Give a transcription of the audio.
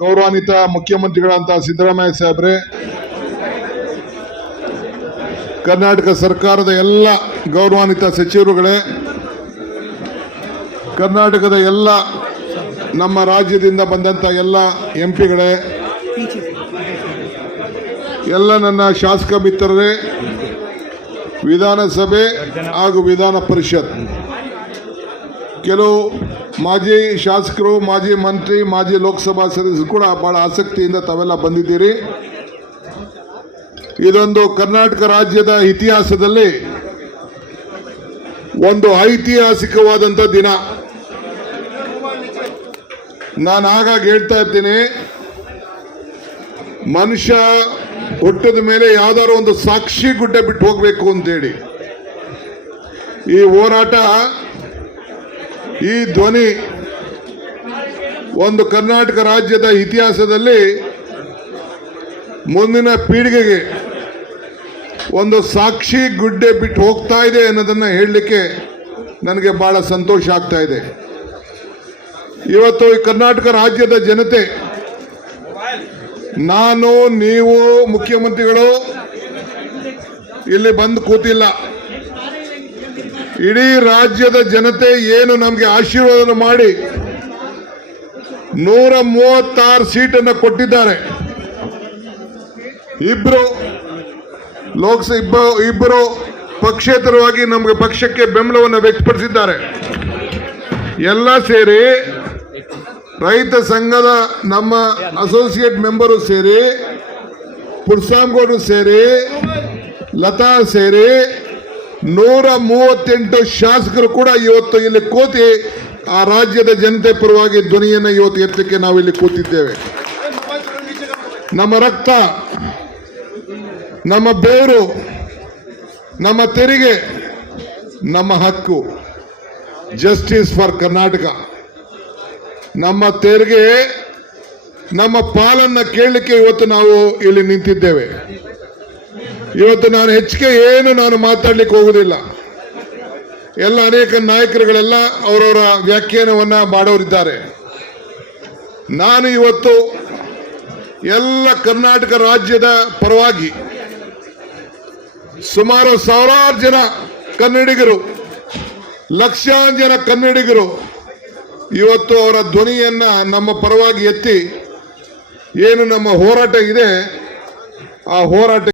ಗೌರವಾನ್ವಿತ ಮುಖ್ಯಮಂತ್ರಿಗಳಂತ ಸಿದ್ದರಾಮಯ್ಯ ಸಾಹೇಬ್ರೆ, ಕರ್ನಾಟಕ ಸರ್ಕಾರದ ಎಲ್ಲ ಗೌರವಾನ್ವಿತ ಸಚಿವರುಗಳೇ, ಕರ್ನಾಟಕದ ಎಲ್ಲ ನಮ್ಮ ರಾಜ್ಯದಿಂದ ಬಂದಂತ ಎಲ್ಲ ಎಂಪಿಗಳೇ, ಎಲ್ಲ ನನ್ನ ಶಾಸಕ ಮಿತ್ರರೇ, ವಿಧಾನಸಭೆ ಹಾಗೂ ವಿಧಾನ ಪರಿಷತ್ ಕೆಲವು ಮಾಜಿ ಶಾಸಕರು, ಮಾಜಿ ಮಂತ್ರಿ, ಮಾಜಿ ಲೋಕಸಭಾ ಸದಸ್ಯರು ಕೂಡ ಬಹಳ ಆಸಕ್ತಿಯಿಂದ ತಾವೆಲ್ಲ ಬಂದಿದ್ದೀರಿ. ಇದೊಂದು ಕರ್ನಾಟಕ ರಾಜ್ಯದ ಇತಿಹಾಸದಲ್ಲಿ ಒಂದು ಐತಿಹಾಸಿಕವಾದಂಥ ದಿನ. ನಾನು ಆಗಾಗ ಹೇಳ್ತಾ ಇರ್ತೀನಿ, ಮನುಷ್ಯ ಹುಟ್ಟಿದ ಮೇಲೆ ಯಾವ್ದಾದ್ರು ಒಂದು ಸಾಕ್ಷಿ ಗುಡ್ಡೆ ಬಿಟ್ಟು ಹೋಗ್ಬೇಕು ಅಂತೇಳಿ. ಈ ಹೋರಾಟ, ಈ ಧ್ವನಿ ಒಂದು ಕರ್ನಾಟಕ ರಾಜ್ಯದ ಇತಿಹಾಸದಲ್ಲಿ ಮುಂದಿನ ಪೀಳಿಗೆಗೆ ಒಂದು ಸಾಕ್ಷಿ ಗುಡ್ಡೆ ಬಿಟ್ಟು ಹೋಗ್ತಾ ಇದೆ ಅನ್ನೋದನ್ನು ಹೇಳಲಿಕ್ಕೆ ನನಗೆ ಬಹಳ ಸಂತೋಷ ಆಗ್ತಾ ಇದೆ. ಇವತ್ತು ಈ ಕರ್ನಾಟಕ ರಾಜ್ಯದ ಜನತೆ, ನಾನು, ನೀವು, ಮುಖ್ಯಮಂತ್ರಿಗಳು ಇಲ್ಲಿ ಬಂದು ಕೂತಿಲ್ಲ. ಇಡೀ ರಾಜ್ಯದ ಜನತೆ ಏನು ನಮಗೆ ಆಶೀರ್ವಾದ ಮಾಡಿ 136 ಸೀಟನ್ನು ಕೊಟ್ಟಿದ್ದಾರೆ. ಇಬ್ಬರು ಪಕ್ಷೇತರವಾಗಿ ನಮಗೆ ಪಕ್ಷಕ್ಕೆ ಬೆಂಬಲವನ್ನು ವ್ಯಕ್ತಪಡಿಸಿದ್ದಾರೆ. ಎಲ್ಲ ಸೇರಿ ರೈತ ಸಂಘದ ನಮ್ಮ ಅಸೋಸಿಯೇಟ್ ಮೆಂಬರು ಸೇರಿ, ಪುರ್ಸಾಮ್ಗೌಡರು ಸೇರಿ, ಲತಾ ಸೇರಿ 138 ಶಾಸಕರು ಕೂಡ ಇವತ್ತು ಇಲ್ಲಿ ಕೂತಿ ಆ ರಾಜ್ಯದ ಜನತೆ ಪರವಾಗಿ ಧ್ವನಿಯನ್ನು ಇವತ್ತು ಎತ್ತಲಿಕ್ಕೆ ನಾವು ಇಲ್ಲಿ ಕೂತಿದ್ದೇವೆ. ನಮ್ಮ ರಕ್ತ, ನಮ್ಮ ಬೇರು, ನಮ್ಮ ತೆರಿಗೆ, ನಮ್ಮ ಹಕ್ಕು, ಜಸ್ಟಿಸ್ ಫಾರ್ ಕರ್ನಾಟಕ. ನಮ್ಮ ತೆರಿಗೆ, ನಮ್ಮ ಪಾಲನ್ನ ಕೇಳಲಿಕ್ಕೆ ಇವತ್ತು ನಾವು ಇಲ್ಲಿ ನಿಂತಿದ್ದೇವೆ. ಇವತ್ತು ನಾನು ಹೆಚ್ಚಿಗೆ ನಾನು ಮಾತಾಡ್ಲಿಕ್ಕೆ ಹೋಗುದಿಲ್ಲ. ಎಲ್ಲ ಅನೇಕ ನಾಯಕರುಗಳೆಲ್ಲ ಅವರವರ ವ್ಯಾಖ್ಯಾನವನ್ನ ಮಾಡೋರಿದ್ದಾರೆ. ನಾನು ಇವತ್ತು ಎಲ್ಲ ಕರ್ನಾಟಕ ರಾಜ್ಯದ ಪರವಾಗಿ ಸುಮಾರು ಸಾವಿರಾರು ಜನ ಕನ್ನಡಿಗರು, ಲಕ್ಷಾಂತರ ಜನ ಕನ್ನಡಿಗರು ಇವತ್ತು ಅವರ ಧ್ವನಿಯನ್ನ ನಮ್ಮ ಪರವಾಗಿ ಎತ್ತಿ ಏನು ನಮ್ಮ ಹೋರಾಟ ಇದೆ, ಆ ಹೋರಾಟ